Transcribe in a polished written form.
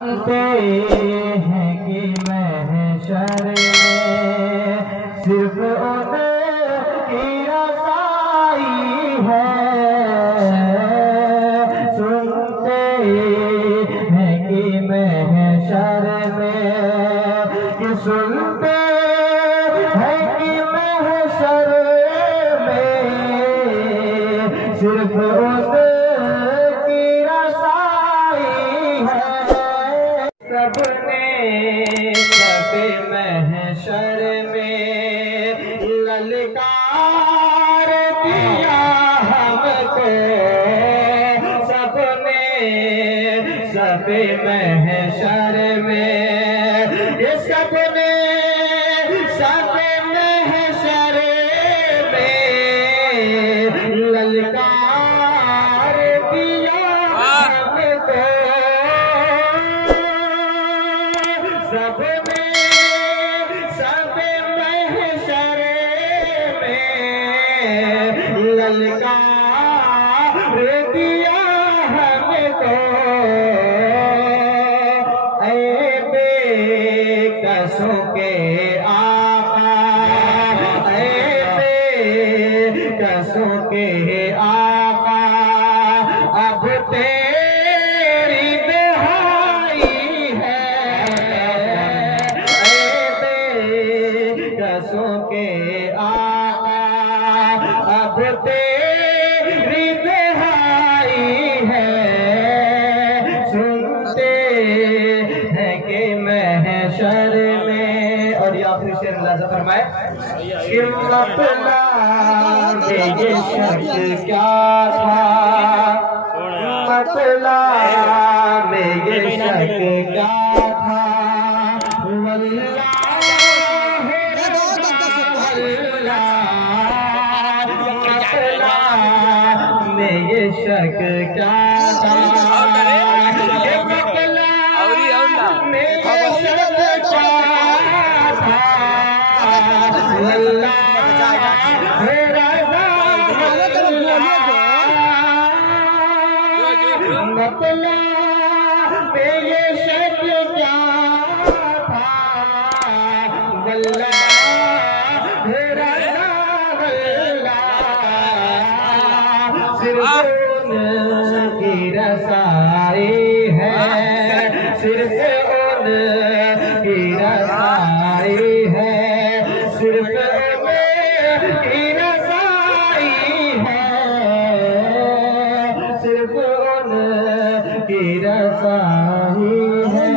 जानते हैं कि महशर में सिर्फ उनकी रज़ाई है। सुनते हैं कि महशर में कि सुनते हैं कि महशर में सिर्फ उनकी रज़ाई है। सबने सबे महशर में ललकार दिया हमको। सबने सबे महशर में ये सबने सबे महशर में ललकार दिया हमको। सबे महशर में ललकार दिया हमको। ऐ बेकसों के आका, ऐ बेकसों के आका, अब तेरी दुहाई कसों के आका, अब तेरी दुहाई है। सुनते हैं कि महशर में। और ये आखिरी शेर मुलाज़ा फरमाए कि मपला में ये शक क्या था, मपला में ये शक क्या था। में ये शक क्या था, ये मसला में ये शक क्या था। अल्लाह मसला में ये शक क्या था। अल्लाह उनकी रज़ाई है, सिर्फ उनकी रज़ाई है, सिर्फ उनकी रज़ाई है, सिर्फ उनकी रज़ाई है।